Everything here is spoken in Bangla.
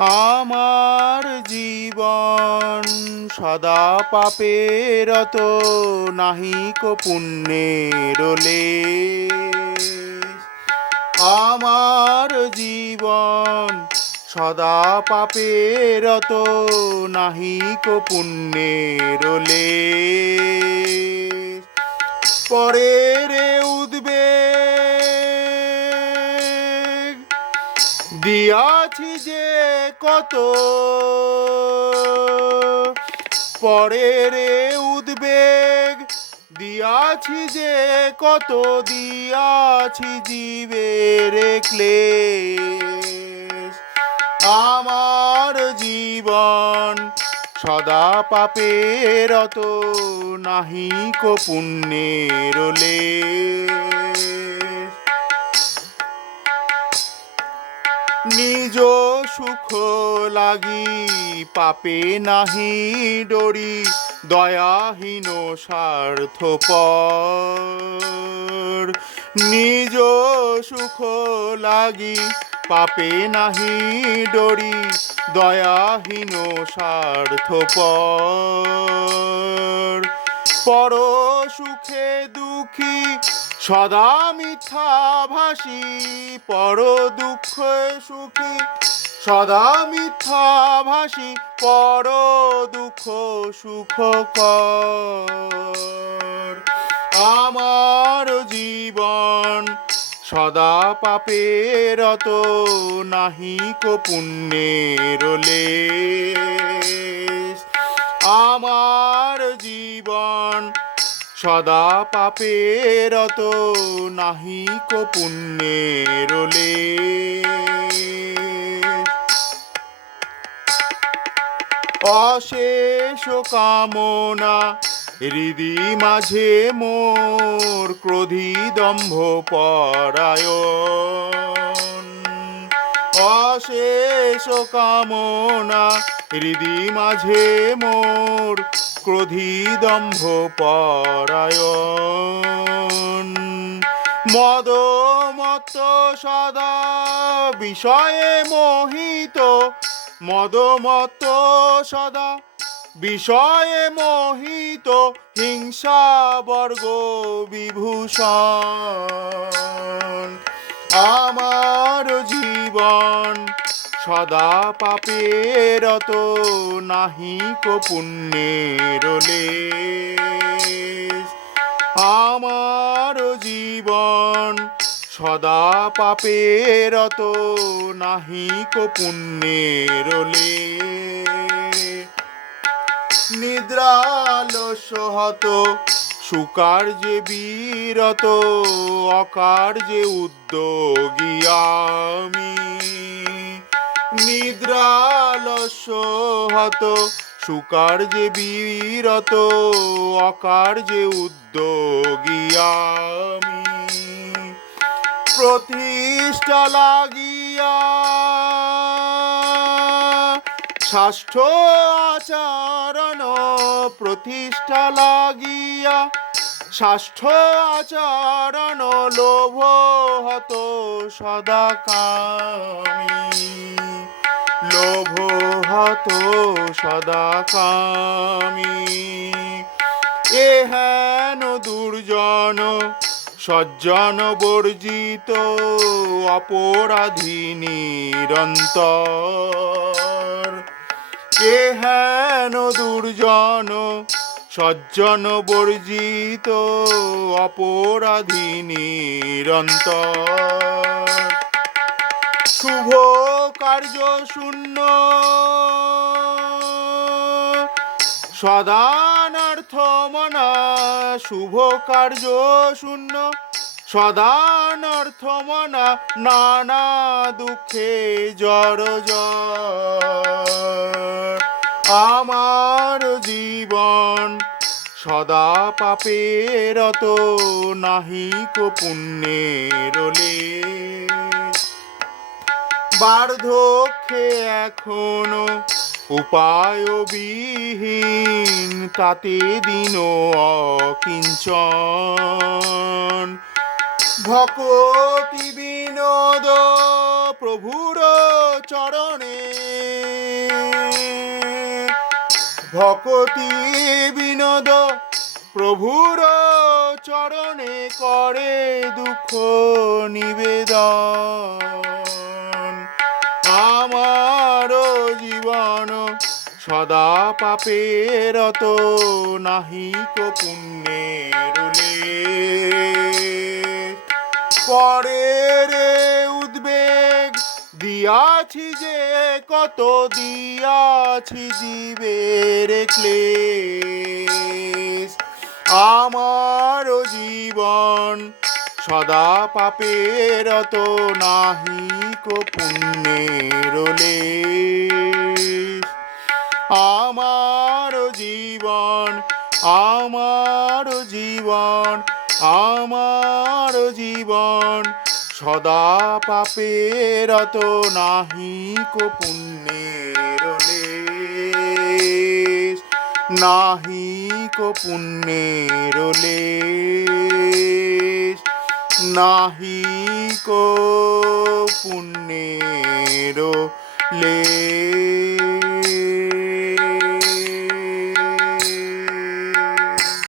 আমার জীবন সদা পাপেরত নাহিক পুণ্যের। আমার জীবন সদা পাপেরত নাহিক পুণ্যের। পরের উদ্বেগ দিয়াছি যে কত পরের উদ্বেগ দিয়াছি যে কত, দিয়াছি জীবের ক্লেশ আমার জীবন সদা পাপেরত নাহিক পুণ্যের লেশ। নিজ সুখ লাগি পাপে নাহি ডরি, দয়াহীন স্বার্থপর। নিজ সুখ লাগি পাপে নাহি ডরি, দয়াহীন স্বার্থপর। পর সুখে দুঃখী সদা মিথ্যা ভাসি, পর দুঃখে সুখী সদা মিথ্যা ভাসি, পর দুঃখ সুখ কর আমার জীবন সদা পাপেরত নাহিক পুণ্যের লেশ। সদা পাপেরত নাহিক পুণ্যের লেশ। অশেষ কামনা হৃদি মাঝে মোর ক্রোধী দম্ভ পরায়ণ অশেষ কামনা, হৃদি মাঝে মোর ক্রোধী দম্ভ পরায়ণ। মদ মত সদা বিষয়ে মোহিত মদ মত সদা বিষয়ে মোহিত, হিংসা বর্গ বিভূষণ। আমার জীবন সদা পাপেরত নাহিক পুণ্যের। আমার জীবন সদা পাপেরত নাহিক পুণ্যের। নিদ্রালস্য হত সুকার যে বীরত, অকার যে উদ্যোগী আমি। নিদ্রালস্য হত সুকার যে বীরত, অকার যে উদ্যোগী আমি। প্রতিষ্ঠা লাগিয়া ষষ্ঠ আচরণ প্রতিষ্ঠা লাগিয়া ষষ্ঠ আচরণ লোভ হত সদা কামী লোভ হত সদা কামী এহেন দুর্জন, সজ্জন বর্জিত অপরাধী নিরন্তর। এহেন দুর্জন সজ্জন বর্জিত অপরাধী নিরন্তর। শুভ কার্য শূন্য। সদানার্থ মনা, শুভ কার্য শূন্য। সদানর্থ মনা, নানা দুঃখে জড় জড়। আমার জীবন সদা পাপেরত নাহিক পুণ্যের লেশ। বার্ধক্যে এখনও উপায় বিহীন তাতে দিন অকিঞ্চন ভকতি বিনোদ প্রভুর চরণে ভকতি বিনোদ প্রভুর চরণে করে দুঃখ নিবেদন আমার জীবন সদা পাপের তো নাহিক পুণ্যের লেশ। দিয়াছি যে কত দিয়াছি জীবের ক্লেশ আমার জীবন সদা পাপের তো নাহিক পুণ্যের। আমার জীবন আমার জীবন আমার জীবন সদা পাপের তো কো পুণ্যের লেশ। কো পুণ্যের লেশ। নাহিক পুণ্যের লেশ।